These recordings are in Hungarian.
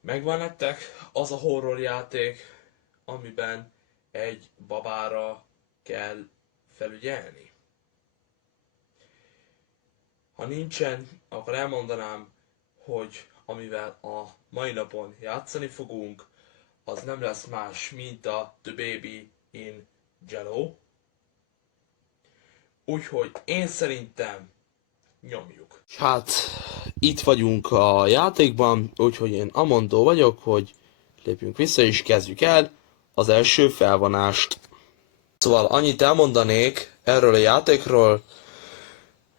Megvan nektek az a horror játék, amiben egy babára kell felügyelni? Ha nincsen, akkor elmondanám, hogy amivel a mai napon játszani fogunk, az nem lesz más, mint a The Baby in Jello. Úgyhogy én szerintem nyomjuk. Hát, itt vagyunk a játékban, úgyhogy én Amandó vagyok, hogy lépjünk vissza és kezdjük el az első felvonást. Szóval annyit elmondanék erről a játékról,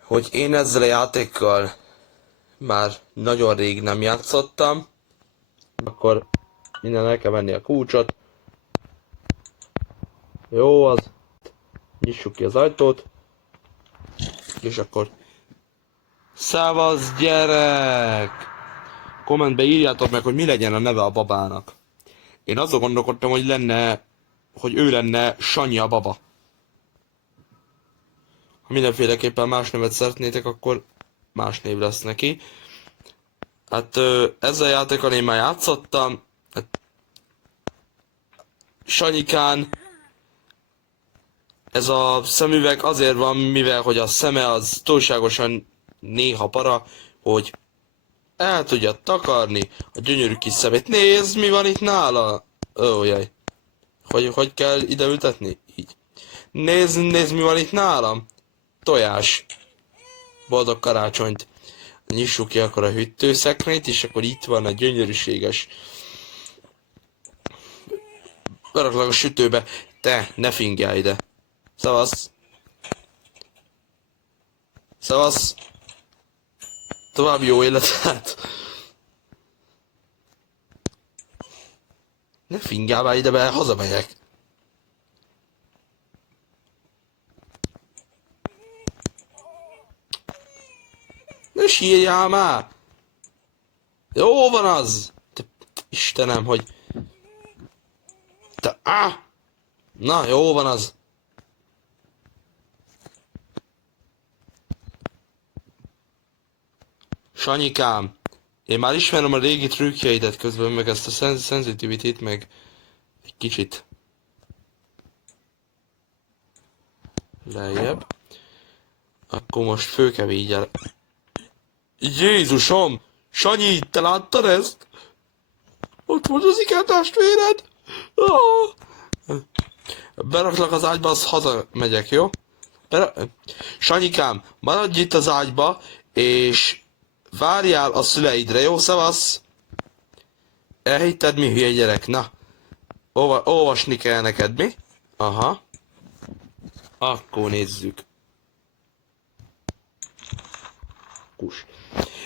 hogy én ezzel a játékkal már nagyon rég nem játszottam. Akkor innen el kell venni a kulcsot. Jó az. Nyissuk ki az ajtót. És akkor... Szevasz gyerek! Kommentbe írjátok meg, hogy mi legyen a neve a babának. Én azon gondolkodtam, hogy ő lenne Sanyi a baba. Ha mindenféleképpen más nevet szeretnétek, akkor más név lesz neki. Hát ezzel a játékkal én már játszottam. Hát, Sanyikán ez a szemüveg azért van, mivel hogy a szeme az túlságosan néha para, hogy el tudja takarni a gyönyörű kis szemét. Nézd, mi van itt nála! Ó, jaj. Hogy kell ide ültetni? Így. Nézd, mi van itt nálam! Tojás. Boldog karácsonyt. Nyissuk ki akkor a hűtőszekrényt, és akkor itt van a gyönyörűséges... Beraklak a sütőbe. Te, ne fingjál ide. Szavasz. Szavasz. További jó életet. Ne fingjál már ide be, hazamegyek. Ne sírjál már! Jó van az! Te, Istenem, hogy... Te... Na, jó van az! Sanyikám, én már ismerem a régi trükkjeidet, közben meg ezt a sensitivity-t meg egy kicsit lejjebb. Akkor most fő kell vigyel. Jézusom! Sanyi, te láttad ezt? Ott volt az ikertestvéred! Beraklak az ágyba, az hazamegyek, jó? Sanyikám, maradj itt az ágyba, és várjál a szüleidre, jó? Szavasz? Elhitted, mi hülye gyerek? Na, olvasni kell neked, mi? Aha. Akkor nézzük. Kus.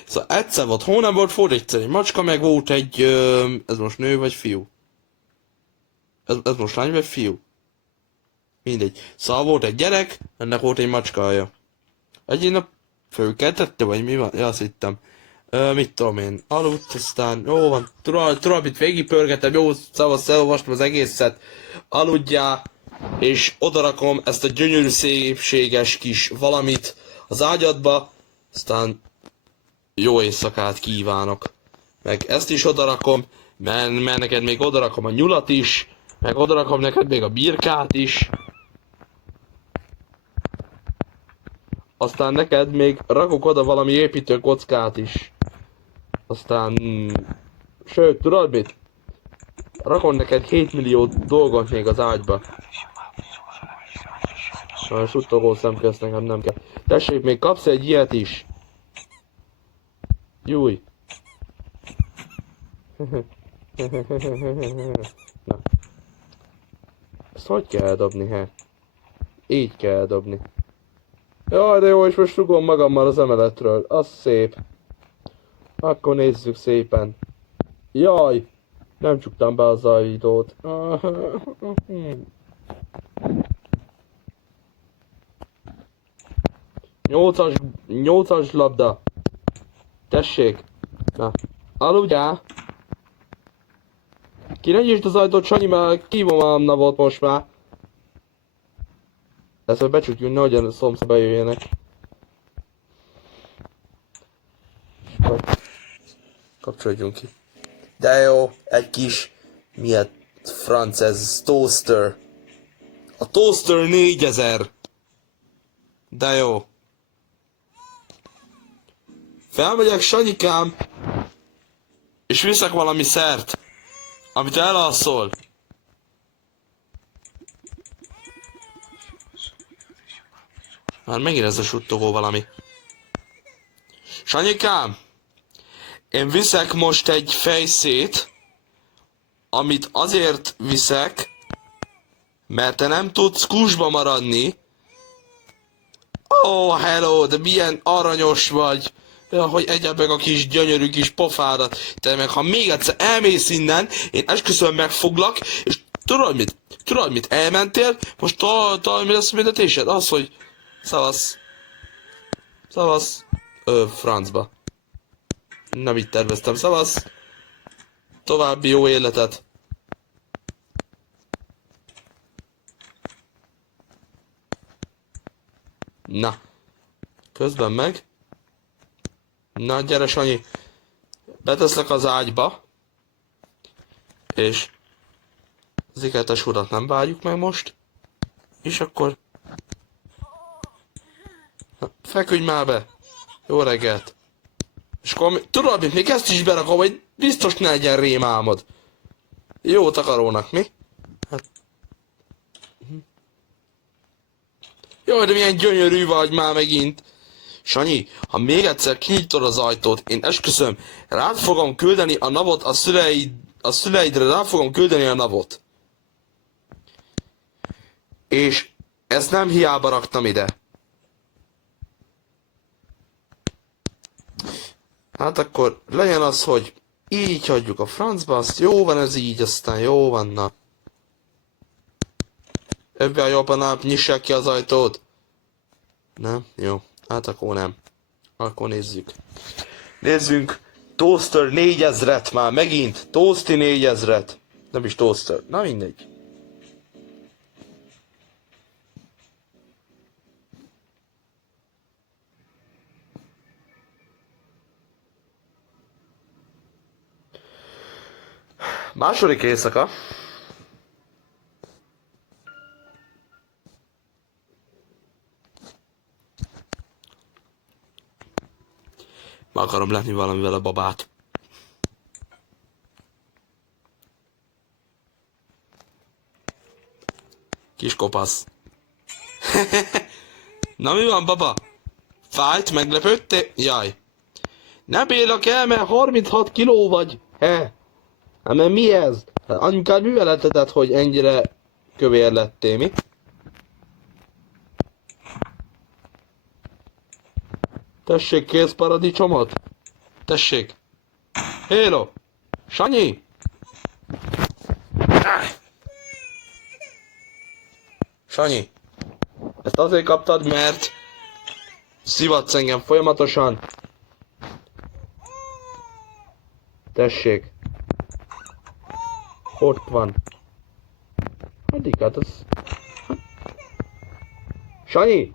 Szóval egyszer volt hónap, volt egyszer egy macska, meg volt egy... ez most nő vagy fiú? Ez most lány vagy fiú? Mindegy. Szóval volt egy gyerek, ennek volt egy macskája. Egy nap fölkeltette, vagy mi van? Ja, azt hittem. Mit tudom én, aludt, aztán jó van, tudod, itt végigpörgetem, jó, szavasz, elolvastam az egészet, aludjál, és odarakom ezt a gyönyörű szépséges kis valamit az ágyadba, aztán jó éjszakát kívánok. Meg ezt is odarakom, mert neked még odarakom a nyulat is, meg odarakom neked még a birkát is. Aztán neked még rakok oda valami építő kockát is. Aztán... Sőt, tudod mit? Rakom neked 7 millió dolgot még az ágyba. A suttogó szemközt nekem nem kell. Tessék, még kapsz egy ilyet is. Júj. Na. Ezt hogy kell dobni, he? Így kell dobni. Jaj, de jó, és most rugom magammal az emeletről. Az szép. Akkor nézzük szépen. Jaj! Nem csuktam be az ajtót. 8-as labda. Tessék. Na. Aludjál. Ki ne nyisd az ajtót, Sanyi, mert kívom volt most már. Ezt hogy becsukjunk, nehogy a szomszédba jöjjenek. Kapcsolódjunk ki. De jó, egy kis... Miért franc ez? Toaster. A Toaster 4000. De jó. Felmegyek, Sanyikám, és viszek valami szert, amit elalszol. Már megint ez a suttogó valami. Sanyikám, én viszek most egy fejszét, amit azért viszek, mert te nem tudsz kúsba maradni. Oh, hello, de milyen aranyos vagy. Ja, hogy egyed meg a kis gyönyörű kis pofádat. Te meg ha még egyszer elmész innen, én esküszöm megfoglak, és tudod mit, elmentél, most mi lesz a büntetésed? Az, hogy szavasz. Francba. Nem így terveztem, szavasz. További jó életet. Na. Közben meg. Na, gyere, Sanyi. Beteszlek az ágyba. És az iketes urat nem várjuk meg most. És akkor... Na, feküdj már be. Jó reggelt. És akkor tudod mit, még ezt is berakom, hogy biztos ne legyen rémálmod. Jó takarónak, mi? Hát... Jó, de milyen gyönyörű vagy már megint. Sanyi, ha még egyszer kinyitod az ajtót, én esküszöm, rád fogom küldeni a navot a szüleidre rá fogom küldeni a navot. És ezt nem hiába raktam ide. Hát akkor legyen az, hogy így hagyjuk a francba, azt jó van ez így, aztán jó van, na. Ebben a jobban nyissák ki az ajtót. Nem? Jó. Hát akkor nem. Akkor nézzük. Nézzünk. Toaster 4000-et már megint. Toasty 4000-et. Nem is Toaster. Na mindegy. Második éjszaka. Meg akarom látni valamivel a babát. Kis kopasz. Na mi van, baba? Fájt, meglepődtél? Jaj. Ne bélak el, mert 36 kiló vagy. Hát mert mi ez? Hát anyukád műveletetett, hogy ennyire kövér lettél, mi? Tessék, kész paradicsomot? Tessék. Hello! Sanyi! Sanyi! Ezt azért kaptad, mert szivatsz engem folyamatosan. Tessék. Ott van. Addig hát az... Sanyi!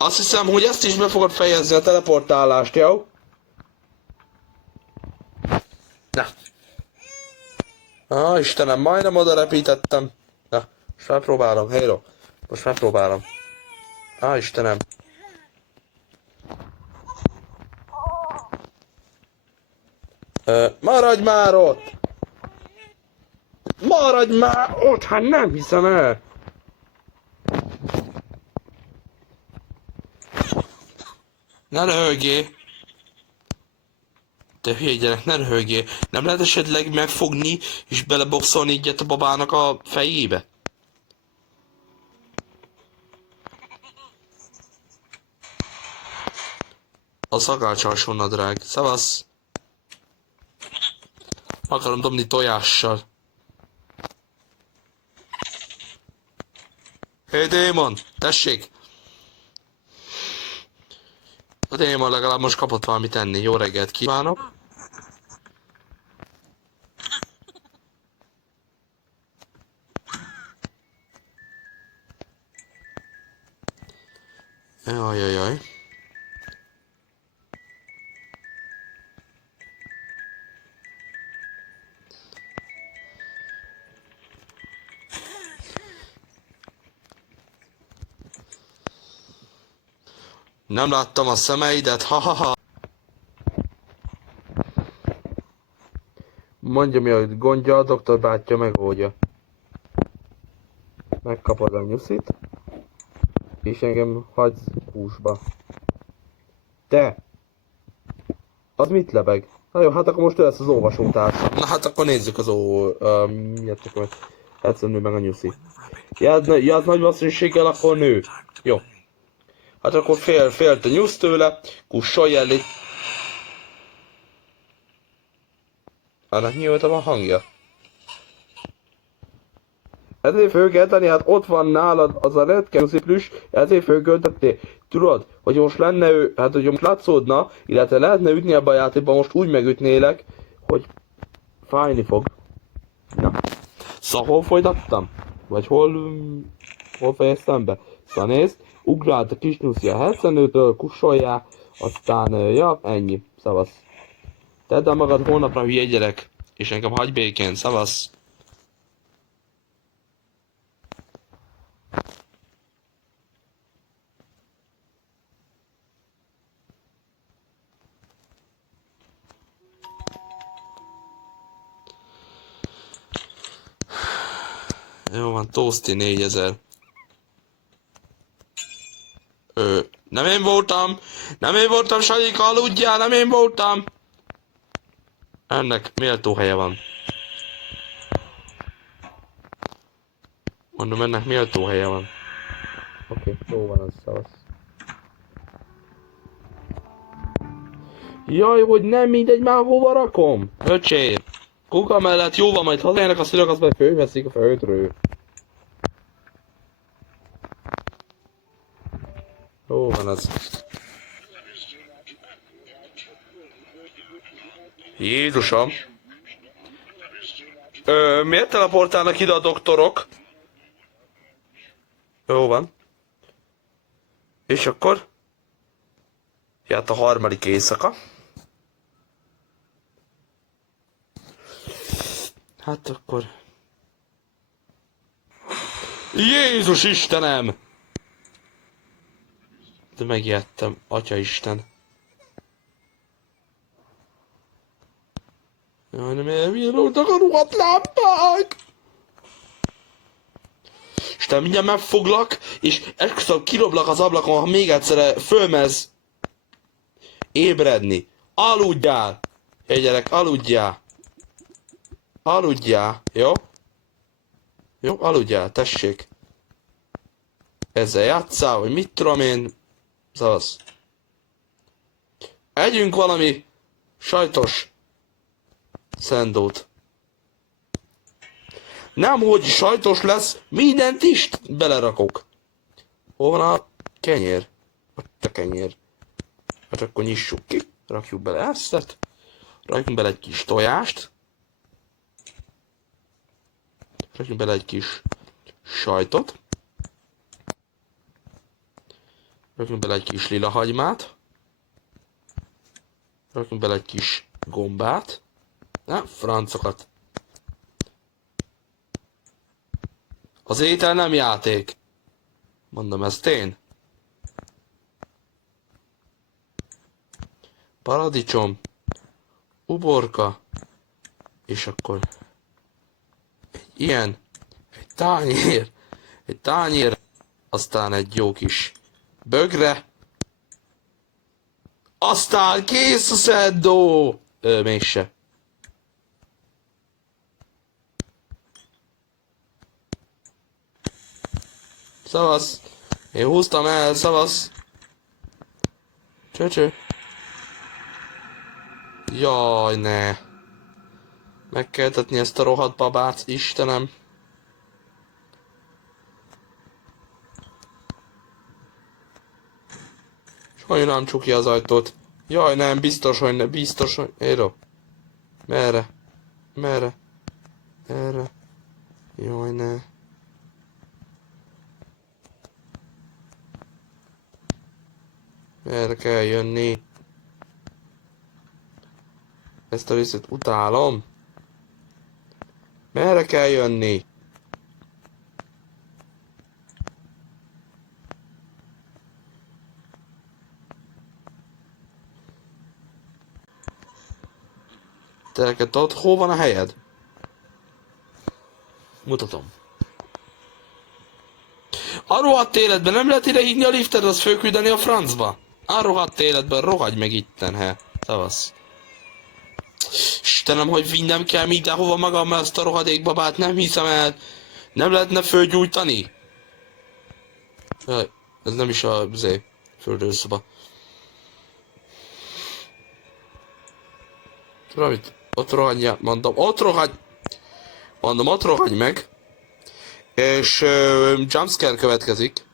Azt hiszem, hogy ezt is be fogod fejezni a teleportálást, jó? Na. Istenem, majdnem oda repítettem. Na, most felpróbálom, hello. Most felpróbálom. Istenem. Maradj már ott! Maradj már ott, hát nem hiszem el! Ne röhögjél! Te hülye gyerek, ne röhögjél! Nem lehet esetleg megfogni és beleboxolni egyet a babának a fejébe? A szakácsalsó nadrág. Szavasz! Akarom dobni tojással. Hé, démon! Tessék! A démon legalább most kapott valamit enni. Jó reggelt kívánok! Jajajaj. Nem láttam a szemeidet, ha-ha-ha. Mondja mi, hogy gondja, a doktor bátyja megoldja. Megkapod a nyuszit, és engem hagysz húsba. Te! Az mit lebeg? Na jó, hát akkor most ő lesz az olvasótárs. Na hát akkor nézzük az miért akkor egyszerűen meg a nyuszi. Ja, az nagy valószínűséggel akkor nő. Jó. Hát akkor félt a nyusz tőle, kussolj elé. Annak nyíltam a hangja. Ezért fölkelteni, hát ott van nálad az a retkenőszi plüss, ezért fölköltettél. Tudod, hogy most lenne ő, hát hogy most látszódna, illetve lehetne ütni ebbe a játékban, most úgy megütnélek, hogy fájni fog. Na. Szóval hol folytattam? Vagy hol fejeztem be? Szóval nézd, ugrált a kis nyuszi a hetszenőtől, kussoljá, aztán, ja, ennyi. Szavasz. Tedd el magad holnapra, hülye gyerek, és engem hagyj békén, szavasz. Jó van, Toasty 4000. Nem én voltam, Sanyika, aludjál, nem én voltam. Ennek méltó helye van. Mondom, ennek méltó helye van. Oké, jó van, az szavasz. Jaj, hogy nem mindegy, már hova rakom? Öcsém, kuka mellett jó van, majd hazajönnek a szülők, azt majd fölveszik a földről. Jó van az. Jézusom. Miért teleportálnak ide a doktorok? Jó van. És akkor? Jött a harmadik éjszaka. Hát akkor... Jézus Istenem! De megijedtem, Atyaisten. Jaj, nem elvírultak a ruhat lámpák! Isten, mindjárt megfoglak, és esküszöm kiroblak az ablakon, ha még egyszer fölmez ébredni. Aludjál! Hey gyerek, aludjál! Aludjál, jó? Jó, aludjál, tessék. Ezzel játsszál, vagy mit tudom én. Szavasz. Együnk valami sajtos szendót. Nem, hogy sajtos lesz, mindent is belerakok. Hol van a kenyér? Ott a kenyér. Hát akkor nyissuk ki, rakjuk bele ezt, rakjunk bele egy kis tojást, rakjunk bele egy kis sajtot, rakjunk bele egy kis lila hagymát, rakjunk bele egy kis gombát, na, francokat. Az étel nem játék. Mondom, ezt én. Paradicsom, uborka, és akkor egy egy tányér, aztán egy jó kis bögre, aztán kész a szendó! Mégse. Szavasz! Én húztam el, szavasz! Cső. Jaj, ne! Meg kell tetni ezt a rohadt babát, Istenem! Sajnálom, nem csukja az ajtót. Jaj, nem, biztos, hogy ne, biztos, hogy... Éro. Merre? Erre. Jaj, ne. Merre kell jönni? Ezt a részét utálom. Merre kell jönni? Te ott hol van a helyed? Mutatom. A rohadt életben nem lehet ide hívni a liftet, az fölküldeni a francba. A rohadt életben rohagy meg itten, he. Szavasz. Istenem, hogy vinnem kell mindenhova magammal ezt a rohadék babát, nem hiszem el. Nem lehetne fölgyújtani? Jaj, ez nem is a földőszoba. Valamit, ott rohadja, mondom, ott rohagy. Mondom, ott rohagy meg. És jumpscare következik.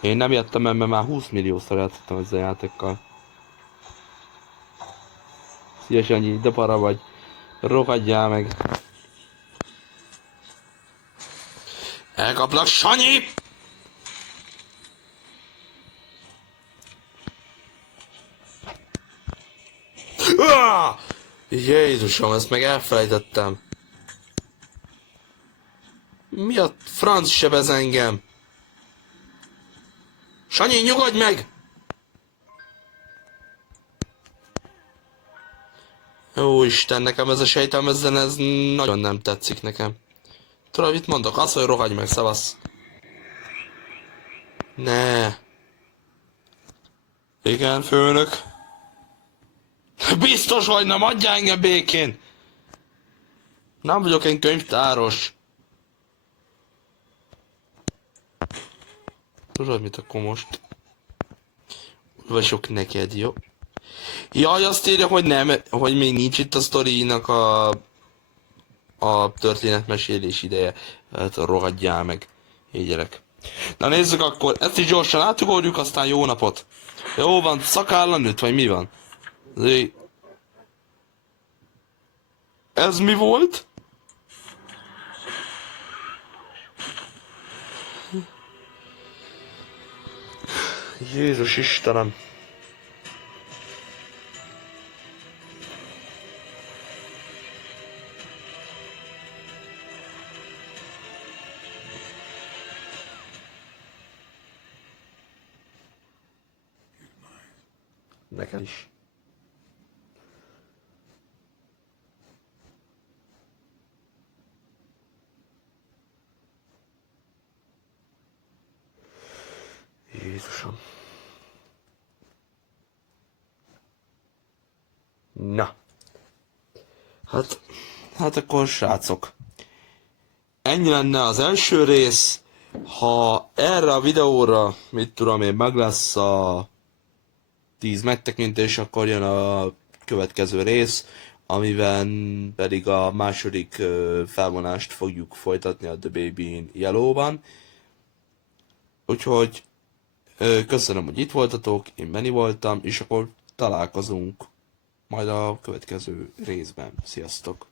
Én nem jöttem, mert már 20 milliószor játszottam ezzel a játékkal. Szia Sanyi, de para vagy. Rohadjál meg. Elkaplak, Sanyi! Jézusom, ezt meg elfelejtettem. Mi a franc sebez engem? Sanyi, nyugodj meg! Ó, Isten, nekem ez a sejtelmezzen, ez nagyon nem tetszik nekem. Tudod, mit mondok? Azt, hogy rohagy meg, szavasz. Ne. Igen, főnök. Biztos, hogy nem, adja engem békén. Nem vagyok én könyvtáros. Tudod mit, akkor most? Olvasok neked, jó? Jaj, azt írja, hogy nem, hogy még nincs itt a sztorinak a történetmesélés ideje. Hát rohadjál meg. Így gyerek. Na nézzük akkor, ezt is gyorsan átugorjuk, aztán jó napot. Jó van, szakállan nőtt, vagy mi van? Ez mi volt? Jézus Istenem. Nekem is. Jézusom. Na. Hát akkor srácok. Ennyi lenne az első rész. Ha erre a videóra, mit tudom én, meg lesz a 10 megtekintés, akkor jön a következő rész, amiben pedig a második felvonást fogjuk folytatni a The Baby in Yellow-ban. Úgyhogy köszönöm, hogy itt voltatok, én Benni voltam, és akkor találkozunk majd a következő részben. Sziasztok!